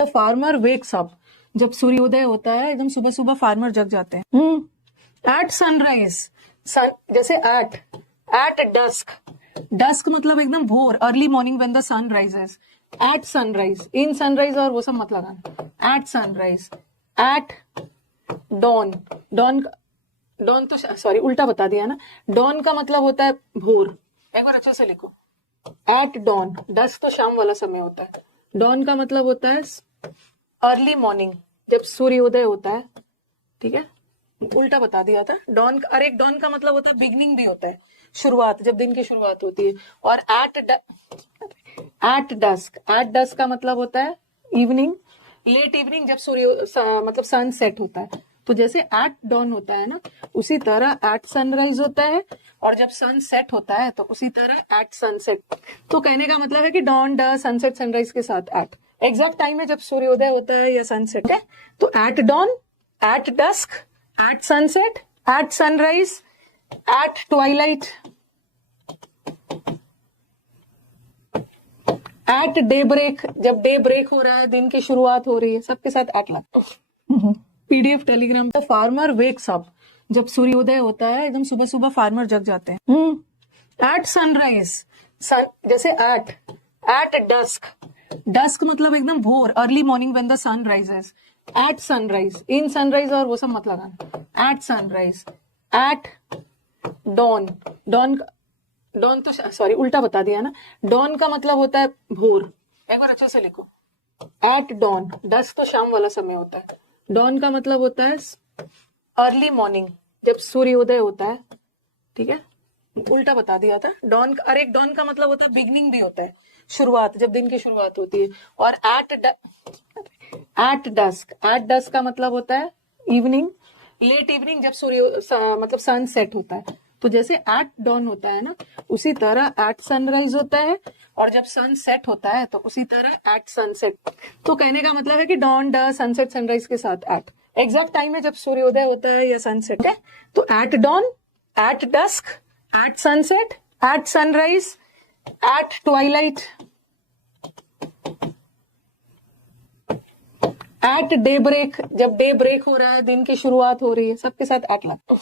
The farmer wakes up, जब सूर्योदय होता है एकदम सुबह सुबह फार्मर जग जाते हैं। एट सनराइज, जैसे एट डस्क, डस्क मतलब एकदम भोर, early morning when the sun rises. At sunrise, in sunrise और वो सब मत लगाना। At sunrise, at dawn, dawn तो सॉरी उल्टा बता दिया ना। डॉन का मतलब होता है भोर, एक बार अच्छे से लिखो। एट डॉन, डस्क तो शाम वाला समय होता है। डॉन का मतलब होता है अर्ली मॉर्निंग, जब सूर्योदय होता है। ठीक है, उल्टा बता दिया था। डॉन, और एक डॉन का मतलब होता है बिगनिंग भी होता है, शुरुआत, जब दिन की शुरुआत होती है। और एट डस्क का मतलब होता है इवनिंग, लेट इवनिंग, जब मतलब सन सेट होता है। तो जैसे एट डॉन होता है ना, उसी तरह एट सनराइज होता है, और जब सन सेट होता है तो उसी तरह एट सनसेट। तो कहने का मतलब है कि डॉन, डस्क, सनसेट, सनराइज के साथ एट एग्जैक्ट टाइम है जब सूर्योदय होता है या सनसेट है। तो at dawn, at dusk, at sunset, at sunrise, at twilight, at day break, जब डे ब्रेक हो रहा है, दिन की शुरुआत हो रही है, सबके साथ एट लगा। पीडीएफ टेलीग्राम पे फार्मर वेक्स अप, जब सूर्योदय होता है एकदम सुबह सुबह फार्मर जग जाते हैं। एट सनराइज, जैसे एट डस्क, डस्क मतलब एकदम भोर, early morning when the sun rises. At sunrise, in sunrise और वो सब मत लगाना। At sunrise, at dawn, dawn तो सॉरी उल्टा बता दिया ना। डॉन का मतलब होता है भोर, एक बार अच्छे से लिखो। एट डॉन, डस्क तो शाम वाला समय होता है। डॉन का मतलब होता है अर्ली मॉर्निंग, जब सूर्योदय होता है। ठीक है, उल्टा बता दिया था। डॉन, और एक डॉन का मतलब होता है बिगनिंग भी होता है, शुरुआत, जब दिन की शुरुआत होती है। और एट डस्क का मतलब होता है इवनिंग, लेट इवनिंग, जब मतलब सन सेट होता है। तो जैसे एट डॉन होता है ना, उसी तरह एट सनराइज होता है, और जब सन सेट होता है तो उसी तरह एट सनसेट। तो कहने का मतलब है कि डॉन, डस्क, सनसेट, सनराइज के साथ एट एग्जैक्ट टाइम है जब सूर्योदय होता है या सनसेट है। तो at dawn, at dusk, at sunset, at sunrise, at twilight, at day break, जब डे ब्रेक हो रहा है, दिन की शुरुआत हो रही है, सबके साथ एट लगा।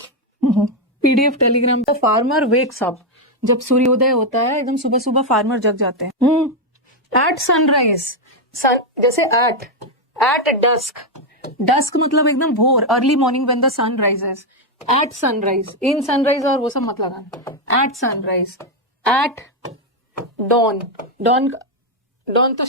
पीडीएफ टेलीग्राम पे फार्मर वेक्स अप, जब सूर्योदय होता है एकदम सुबह सुबह फार्मर जग जाते हैं। एट सनराइज, जैसे एट डस्क, डस्क मतलब एकदम भोर, early morning when the sun rises. At sunrise, in sunrise और वो सब मत लगाना। At sunrise, at dawn, dawn तो